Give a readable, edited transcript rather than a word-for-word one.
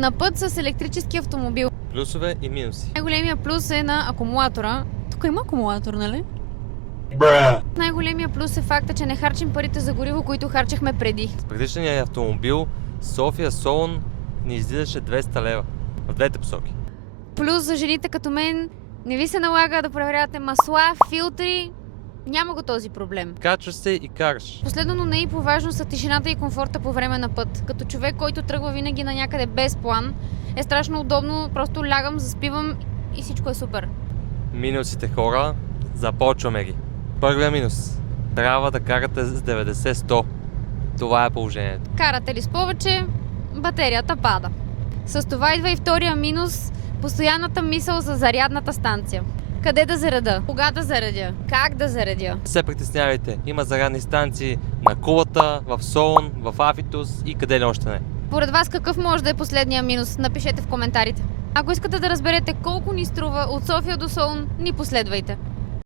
На път с електрически автомобил. Плюсове и минуси. Най-големия плюс е на акумулатора. Тук има акумулатор, нали? Най-големия плюс е факта, че не харчим парите за гориво, които харчахме преди. С предишния автомобил София-Солун ни излизаше 200 лева. В двете посоки. Плюс за жените като мен не ви се налага да проверявате масла, филтри. Няма го този проблем. Качваш се и караш. Последно, но не и по-важно са тишината и комфорта по време на път. Като човек, който тръгва винаги на някъде без план, е страшно удобно, просто лягам, заспивам и всичко е супер. Минусите, хора, започваме ги. Първия минус. Трябва да карате с 90-100. Това е положението. Карате ли с повече, батерията пада. С това идва и втория минус – постоянната мисъл за зарядната станция. Къде да заредя? Кога да заредя? Как да заредя? Не се притеснявайте. Има зарядни станции на Кулата, в Солун, в Афитус и къде ли още не. Поред вас какъв може да е последния минус? Напишете в коментарите. Ако искате да разберете колко ни струва от София до Солун, ни последвайте.